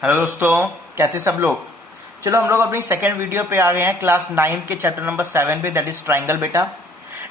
Hello दोस्तों, कैसे सब लोग। चलो हम लोग अपनी सेकंड वीडियो पे आ गए हैं क्लास 9 के चैप्टर नंबर 7 पे, दैट इज ट्राइंगल बेटा।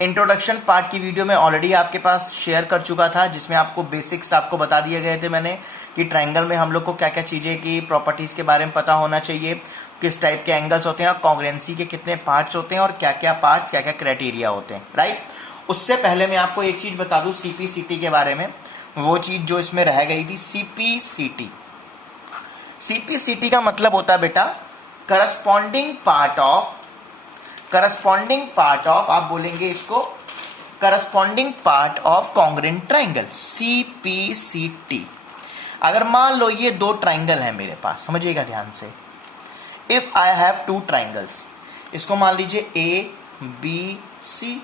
इंट्रोडक्शन पार्ट की वीडियो में ऑलरेडी आपके पास शेयर कर चुका था, जिसमें आपको बेसिक्स आपको बता दिए गए थे मैंने कि ट्राइंगल में हम लोग को क्या क्या चीज़ें की प्रॉपर्टीज़ के बारे में पता होना चाहिए, किस टाइप के एंगल्स होते हैं और कॉन्ग्रेंसी के कितने पार्ट्स होते हैं और क्या क्या पार्ट्स क्या क्या क्राइटेरिया होते हैं, राइट। उससे पहले मैं आपको एक चीज़ बता दूँ सीपीसीटी के बारे में, वो चीज़ जो इसमें रह गई थी। सीपीसीटी सीपीसीटी का मतलब होता है बेटा करस्पॉन्डिंग पार्ट ऑफ आप बोलेंगे इसको corresponding part of congruent triangle, CPCT. अगर मान लो ये दो ट्राइंगल है मेरे पास, समझिएगा ध्यान से। If I have two triangles, इसको मान लीजिए A B C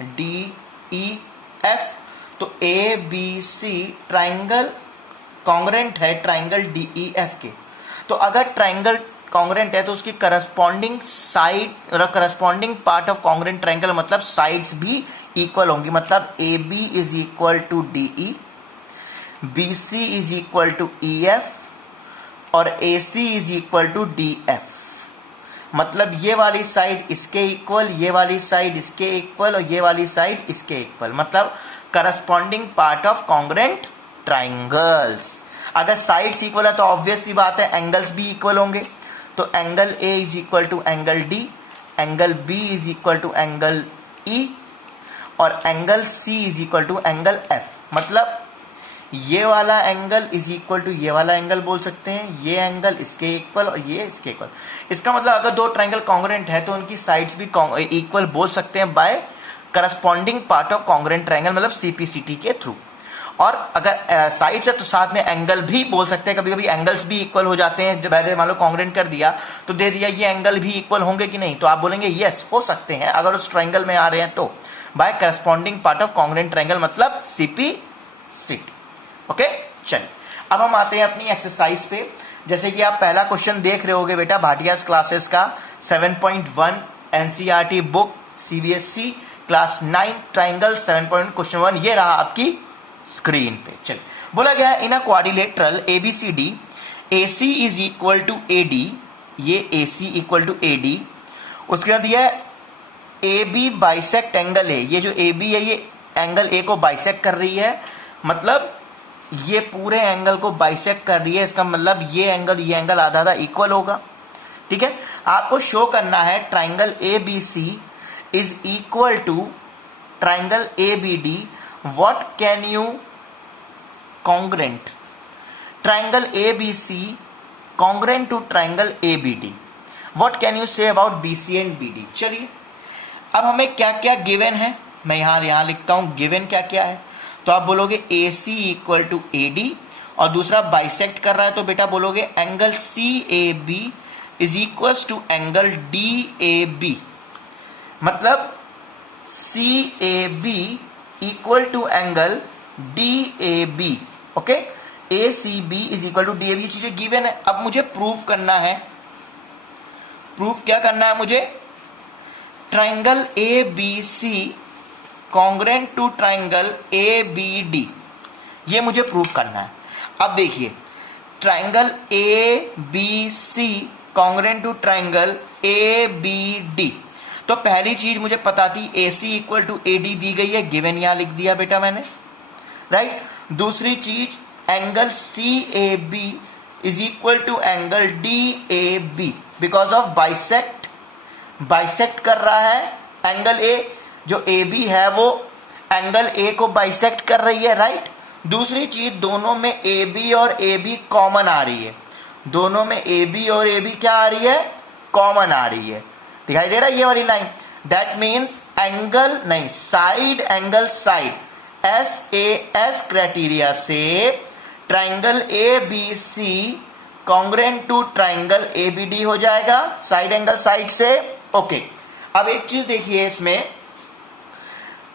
D E F, तो A B C triangle congruent है ट्राइंगल डी ई एफ के। तो अगर ट्राइंगल कॉन्ग्रेंट है तो उसकी करस्पॉन्डिंग साइड और corresponding part of congruent triangle मतलब साइड्स भी इक्वल होंगी। मतलब A B is equal to D E, B C is equal to E F और A C is equal to D F. मतलब ये वाली साइड इसके इक्वल, ये वाली साइड इसके इक्वल और ये वाली साइड इसके इक्वल, मतलब corresponding part of congruent triangles. अगर साइड्स इक्वल है तो ऑब्वियस सी बात है एंगल्स भी इक्वल होंगे। तो angle A is equal to angle D, angle B is equal to angle E और angle C is equal to angle F. मतलब ये वाला एंगल इज इक्वल टू ये वाला एंगल बोल सकते हैं, ये एंगल इसके इक्वल और ये इसके इक्वल। इसका मतलब अगर दो ट्राइंगल कॉन्ग्रेंट है तो उनकी साइड्स भी इक्वल बोल सकते हैं by corresponding part of congruent triangle, मतलब सीपीसीटी के थ्रू। और अगर साइड्स है तो साथ में एंगल भी बोल सकते हैं। कभी कभी एंगल्स भी इक्वल हो जाते हैं, जब पहले मान लो कॉन्ग्रेंट कर दिया तो दे दिया ये एंगल भी इक्वल होंगे कि नहीं, तो आप बोलेंगे यस हो सकते हैं अगर उस ट्राइंगल में आ रहे हैं तो, by corresponding part of congruent triangle मतलब सीपीसीटी। ओके, चलिए अब हम आते हैं अपनी एक्सरसाइज पे। जैसे कि आप पहला क्वेश्चन देख रहे होगे बेटा भाटियाज क्लासेस का 7.1 NCERT book CBSE class 9 triangle 7. Question 1 ये रहा आपकी स्क्रीन पे। चलिए बोला गया है in a quadrilateral ABCD AC is equal to AD, ये एसी इक्वल टू एडी। उसके बाद दिया है ए बी बाइसेक्ट एंगल है, ये जो ए बी है ये एंगल ए को बाइसेक्ट कर रही है, मतलब ये पूरे एंगल को बाइसेक्ट कर रही है। इसका मतलब ये एंगल आधा आधा इक्वल होगा, ठीक है। आपको शो करना है triangle A B C is equal to triangle A B D. What can you congruent triangle A B C congruent to triangle A B D. What can you say about B C and B D. चलिए अब हमें क्या क्या given है, मैं यहां लिखता हूं गिवन क्या क्या है। तो आप बोलोगे A C equal to A D और दूसरा बाइसेक्ट कर रहा है तो बेटा बोलोगे angle C A B is equal to angle D A B. मतलब C A B equal to angle D A B. Okay, A C B is equal to D A B, ये चीजें given है। अब मुझे proof करना है, proof क्या करना है मुझे, triangle A B C congruent to triangle A B D, ये मुझे प्रूफ करना है। अब देखिए triangle A B C congruent to triangle A B D, तो पहली चीज मुझे पता थी A C equal to A D दी गई है, गिवन यहां लिख दिया बेटा मैंने, राइट। दूसरी चीज angle C A B is equal to angle D A B because of bisect कर रहा है एंगल ए, जो ए बी है वो एंगल ए को बाइसेक्ट कर रही है, राइट। दूसरी चीज दोनों में ए बी और ए बी कॉमन आ रही है, दोनों में ए बी और ए बी क्या आ रही है, कॉमन आ रही है। दिखाई दे रहा है ये वाली लाइन, दैट मीन्स एंगल नहीं side, angle side S A S criteria से triangle A B C congruent to triangle A B D हो जाएगा, साइड एंगल साइड से। ओके, अब एक चीज देखिए, इसमें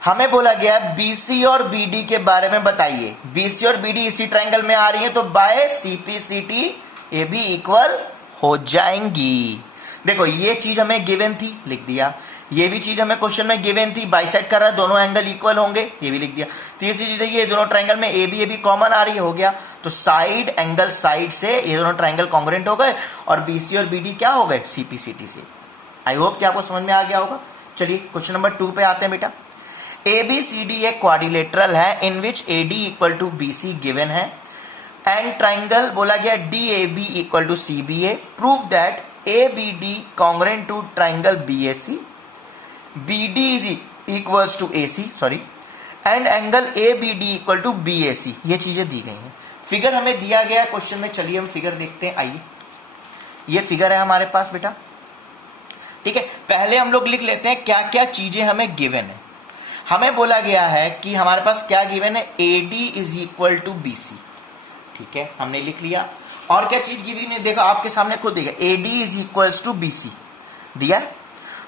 हमें बोला गया BC और BD के बारे में बताइए। BC और BD इसी ट्राइंगल में आ रही है तो बाय CPCT ये भी इक्वल हो जाएंगी। देखो ये चीज हमें गिवन थी, लिख दिया। ये भी चीज हमें क्वेश्चन में गिवन थी, बाइसेक्ट कर रहा है, दोनों एंगल इक्वल होंगे, ये भी लिख दिया। तीसरी चीज देखिए, ये दोनों ट्रायंगल में ए बी कॉमन आ रही है, हो गया। तो साइड एंगल साइड से ये दोनों ट्रायंगल कॉन्ग्रुएंट हो गए, और बीसी और बीडी क्या हो गए, सीपीसीटी से। आई होप कि आपको समझ में आ गया होगा। चलिए क्वेश्चन नंबर 2 पे आते हैं बेटा। ABCD एक क्वाड्रिलेटरल है in which AD equal to BC given है, एंड ट्राइंगल बोला गया DAB equal to CBA। Prove that ABD congruent to triangle BAC, BD is equals to AC, sorry, and angle ABD equal to BAC। ये चीजें दी गई हैं। Figure हमें दिया गया क्वेश्चन में, चलिए हम फिगर देखते हैं। आइए, ये फिगर है हमारे पास बेटा, ठीक है। पहले हम लोग लिख लेते हैं क्या क्या चीजें हमें गिवन है। हमें बोला गया है कि हमारे पास क्या गिवन है, AD is equal to BC, ठीक है, हमने लिख लिया। और क्या चीज गिवन है, देखो आपके सामने खुद देखा, AD is equals to BC दिया।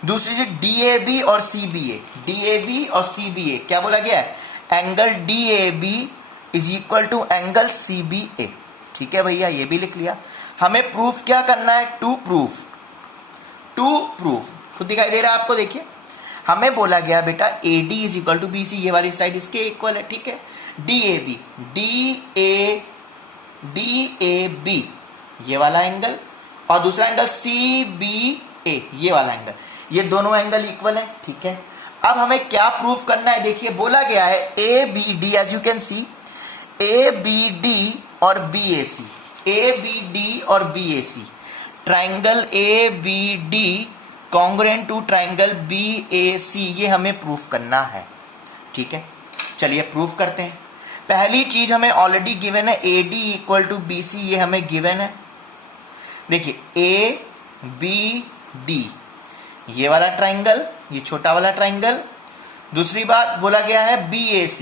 दूसरी चीज DAB और CBA, DAB और CBA क्या बोला गया है, angle DAB is equal to angle CBA, ठीक है भैया, ये भी लिख लिया। हमें प्रूफ क्या करना है, टू प्रूफ खुद दिखाई दे रहा है आपको, देखिए हमें बोला गया बेटा AD is equal to BC, ये वाली साइड इसके इक्वल है, ठीक है। DAB ये वाला एंगल, और दूसरा एंगल CBA ये वाला एंगल, ये दोनों एंगल इक्वल है, ठीक है। अब हमें क्या प्रूफ करना है, देखिए बोला गया है ABD, as you can see, ABD और BAC, triangle ABD congruent to triangle BAC, ये हमें प्रूफ करना है, ठीक है। चलिए प्रूफ करते हैं। पहली चीज हमें ऑलरेडी गिवन है, AD इक्वल टू BC, ये हमें गिवन है। देखिए ABD ये वाला ट्राइंगल, ये छोटा वाला ट्राइंगल। दूसरी बात बोला गया है BAC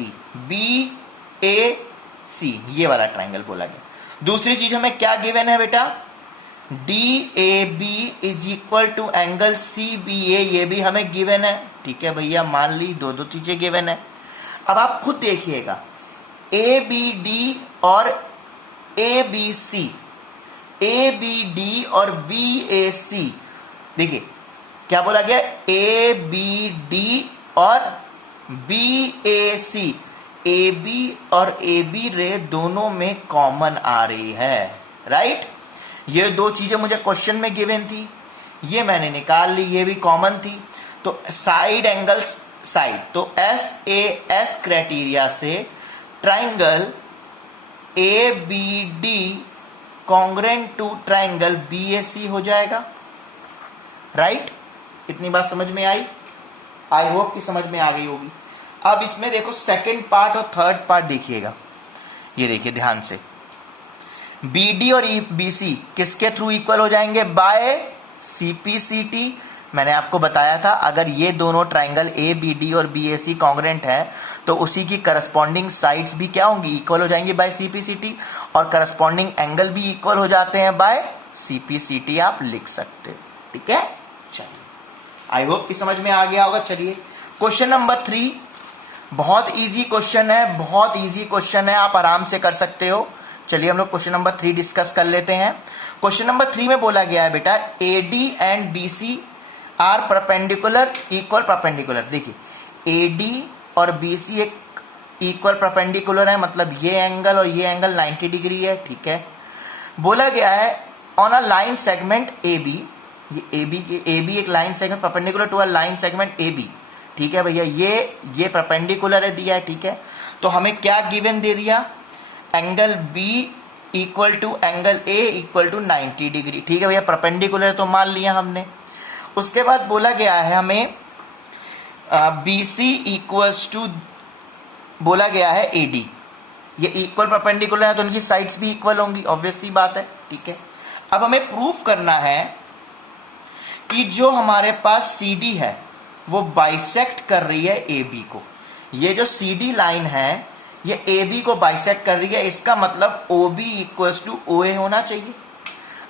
ये वाला ट्राइंगल बोला गया। दूसरी चीज हमें क्या गिवन है बेटा, DAB is equal to angle CBA, ये भी हमें गिवन है, ठीक है भैया, मान ली दो चीजें गिवन है। अब आप खुद देखिएगा, ABD और ABC, ABD और BAC, देखिए क्या बोला गया, ABD और BAC, AB और AB रे दोनों में कॉमन आ रही है, राइट। ये दो चीजें मुझे क्वेश्चन में गिवन थी, ये मैंने निकाल ली, ये भी कॉमन थी। तो साइड एंगल्स साइड, तो SAS क्राइटेरिया से triangle ABD congruent to triangle BAC हो जाएगा, राइट। इतनी बात समझ में आई, आई होप कि समझ में आ गई होगी। अब इसमें देखो सेकंड पार्ट और थर्ड पार्ट देखिएगा, ये देखिए ध्यान से, BD और BC किसके थ्रू इक्वल हो जाएंगे, बाय CPCT। मैंने आपको बताया था अगर ये दोनों ट्राइंगल ABD और BAC कॉन्ग्रुएंट है तो उसी की करस्पॉन्डिंग साइड्स भी क्या होंगी, इक्वल हो जाएंगी बाय CPCT, और करस्पॉन्डिंग एंगल भी इक्वल हो जाते हैं बाय CPCT, आप लिख सकते हो, ठीक है। चलिए आई होप कि समझ में आ गया होगा। चलिए क्वेश्चन नंबर 3, बहुत इजी क्वेश्चन है, बहुत इजी क्वेश्चन है, आप आराम से कर सकते हो। चलिए हम लोग क्वेश्चन नंबर 3 डिस्कस कर लेते हैं। क्वेश्चन नंबर 3 में बोला गया है बेटा AD and BC are perpendicular, equal perpendicular. देखिए AD और BC एक इक्वल परपेंडिकुलर है, मतलब ये एंगल और ये एंगल 90 डिग्री है, ठीक है। बोला गया है on a line segment AB, ये AB एक line segment perpendicular to a line segment AB, ठीक है भैया, ये परपेंडिकुलर है दिया है, ठीक है। तो हमें क्या गिवन दे दिया, angle B equal to angle A equal to 90 degree, ठीक है भैया, परपेंडिकुलर तो मान लिया हमने। उसके बाद बोला गया है हमें BC इक्वल्स टू, बोला गया है AD, ये इक्वल परपेंडिकुलर है तो उनकी साइड्स भी इक्वल होंगी, ऑब्वियस सी बात है, ठीक है। अब हमें प्रूफ करना है कि जो हमारे पास CD है वो बाइसेक्ट कर रही है AB को। ये जो CD लाइन है ये AB को बाइसेक्ट कर रही है, इसका मतलब OB इक्वल्स टू OA होना चाहिए।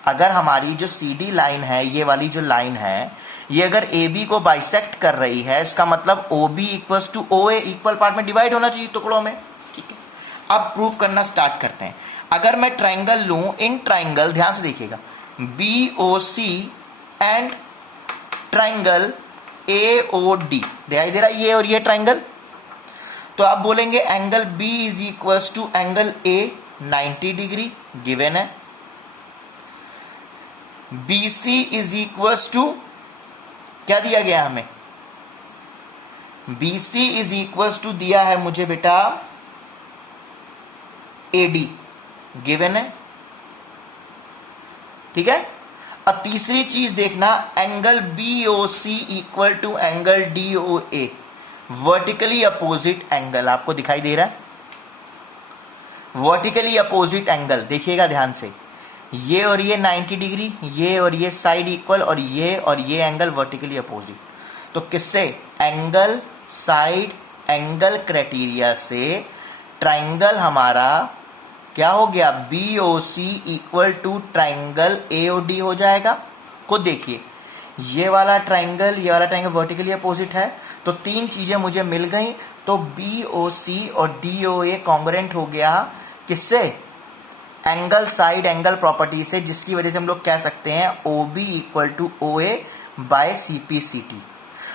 अगर हमारी जो CD लाइन है, ये वाली जो लाइन है, ये अगर AB को बाइसेक्ट कर रही है, इसका मतलब OB equals to OA, equal part में डिवाइड होना चाहिए टुकड़ों में, ठीक है। अब प्रूफ करना स्टार्ट करते हैं। अगर मैं ट्राइंगल लूं, इन ट्राइंगल ध्यान से देखिएगा, BOC एंड ट्राइंगल AOD दिखाई दे रहा है, ये और ये ट्राइंगल। तो आप बोलेंगे angle B is equal to angle A 90 degree given है। BC इज इक्वल टू क्या दिया गया हमें, BC इज इक्वल टू दिया है मुझे बेटा AD गिवन है, ठीक है। अब तीसरी चीज देखना, angle BOC equal to angle DOA, vertically opposite angle आपको दिखाई दे रहा है, वर्टिकली अपोजिट एंगल देखिएगा ध्यान से, ये और ये 90 डिग्री, ये और ये साइड इक्वल, और ये एंगल वर्टिकली अपोजिट। तो किससे, एंगल साइड एंगल क्राइटेरिया से ट्राइंगल हमारा क्या हो गया, BOC equal to triangle AOD हो जाएगा। खुद देखिए, ये वाला ट्राइंगल वर्टिकली अपोजिट है, तो तीन चीजें मुझे मिल गई। तो BOC और DOA कॉन्ग्रुएंट हो गया किससे, एंगल साइड एंगल प्रॉपर्टी से, जिसकी वजह से हम लोग कह सकते हैं OB equal to OA by CPCT।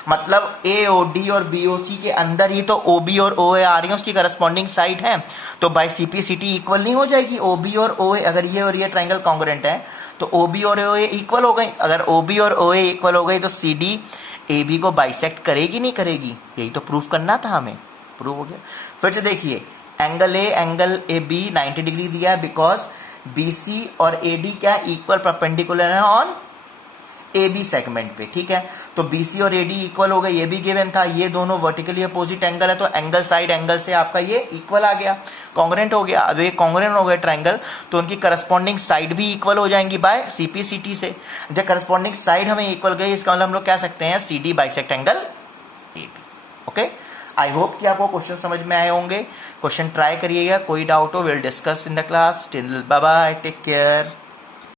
मतलब AOD और BOC के अंदर ही तो OB और OA आ रही है, उसकी करस्पॉन्डिंग साइड है, तो बाय CPCT इक्वल नहीं हो जाएगी OB और OA। अगर ये और ये ट्राइंगल कॉन्ग्रुएंट है तो OB और OA इक्वल हो गई। अगर OB और OA इक्वल हो गई तो CD AB को बाइसेक्ट करेगी नहीं करेगी, यही तो प्रूफ करना था हमें, प्रूफ हो गया। फिर से देखिए, angle A angle AB 90 degree दिया है, बिकॉज BC और AD क्या इक्वल परपेंडिकुलर है ऑन AB सेगमेंट पे, ठीक है। तो BC और AD इक्वल हो गए, ये भी गिवन था, ये दोनों वर्टिकली अपोजिट एंगल है, तो एंगल साइड एंगल से आपका ये इक्वल आ गया, कॉन्ग्रुएंट हो गया। अब ये कॉन्ग्रुएंट हो गए ट्राइंगल, तो उनकी करस्पॉन्डिंग साइड भी इक्वल हो जाएंगी बाय CPCT से। जब करस्पॉन्डिंग साइड हमें इक्वल गई, इसका मतलब हम लोग कह सकते हैं CD bisect angle AB। Okay, I hope कि आपको क्वेश्चन समझ में आए होंगे। क्वेश्चन ट्राई करिएगा, कोई डाउट हो will discuss in the class. Till bye bye, take care.